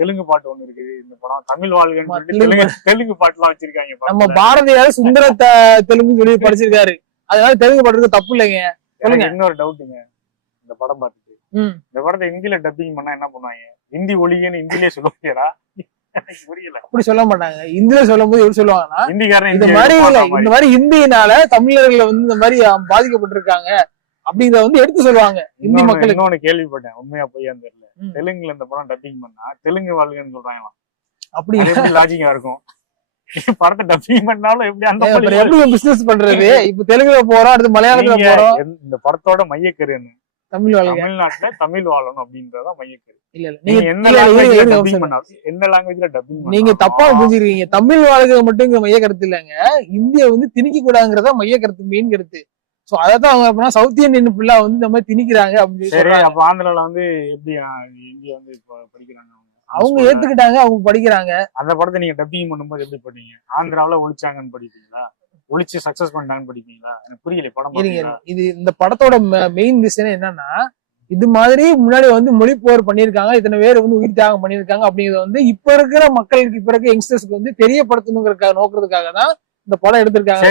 தெலுங்கு பாட்டு ஒண்ணு இருக்கு இந்த படம் தமிழ் வாழ்கன்னு சொல்லிட்டு தெலுங்கு பாட்டு எல்லாம் வச்சிருக்காங்க. நம்ம பாரதியார் சுந்தர தெலுங்கு சொல்லி படிச்சிருக்காரு, அதனால தெலுங்கு பாட்டுக்கு தப்பு இல்லைங்க. இன்னொரு டவுட்டுங்க, இந்த படம் பார்த்துட்டு இந்த படத்தை ஹிந்தியில டப்பிங் பண்ணா என்ன பண்ணுவாங்க? ஹிந்தி ஒளிகன்னு ஹிந்திலே சொல்லுவாங்கடா, புரியல. அப்படி சொல்ல மாட்டாங்க, ஹிந்தியில சொல்லும் போது எப்படி சொல்லுவாங்கன்னா ஹிந்திக்காரன் இந்த மாதிரி இல்ல, இந்த மாதிரி ஹிந்தியினால தமிழர்கள் வந்து இந்த மாதிரி பாதிக்கப்பட்டிருக்காங்க அப்படிங்கறத வந்து எடுத்து சொல்லுவாங்க ஹிந்தி மக்களுக்கு. இன்னொன்னு கேள்விப்பட்டேன், உண்மையா பொய்யான்னு தெரியல, தெலுங்குல இந்த படம் டப்பிங் பண்ணா தெலுங்கு வாழ்கன்னு சொல்றாங்களாம். அப்படி எப்படி லாஜிக்கா இருக்கும்? படத்தை டப்பிங் பண்ணாலும் எப்படி அந்த எப்படி பிசினஸ் பண்றது? இப்ப தெலுங்குல போறோம், அடுத்து மலையாளத்துல போறோம். இந்த படத்தோட மையக்கரு என்ன? தமிழ்நாட்டுல தமிழ் வாழணும் அப்படின்றதான் மையக்கரு. இல்ல நீங்க என்ன லாங்குவேஜ்ல டப்பிங் நீங்க தப்பா புரிஞ்சிருக்கீங்க. தமிழ் வாழ்க்கை மட்டும் மைய கருத்து இல்லைங்க, இந்திய வந்து திணிக்க கூடாதுங்கிறதா மைய கருத்து, மெயின் கருத்து. சோ அதான் அவங்க சவுத் இந்தியன் ஃபுல்லா வந்து இந்த மாதிரி திணிக்கிறாங்க அப்படின்னு சொல்லி. அப்ப ஆந்திரால வந்து எப்படி இந்தியா வந்து படிக்கிறாங்க, அவங்க ஏத்துக்கிட்டாங்க, அவங்க படிக்கிறாங்க. அந்த படத்தை நீங்க டப்பிங் பண்ணும்போது எப்படி பண்ணீங்க? ஆந்திராவில ஒழிச்சாங்கன்னு படிப்பீங்களா, ஒழிச்சு சக்சஸ் பண்ணிட்டாங்கன்னு படிப்பீங்களா? எனக்கு புரியல படம். இது இந்த படத்தோட மெயின் ரீசன் என்னன்னா, இது மாதிரி முன்னாடி வந்து மொழி போர் பண்ணிருக்காங்க, இத்தனை பேர் வந்து உயிர் தியாகம் பண்ணிருக்காங்க அப்படிங்கறத வந்து இப்ப இருக்கிற மக்களுக்கு, இப்ப இருக்க யங்ஸ்டர்ஸ்க்கு வந்து தெரியப்படுத்தணுங்கிற நோக்கிறதுக்காக தான் இந்த படம் எடுத்திருக்காங்க.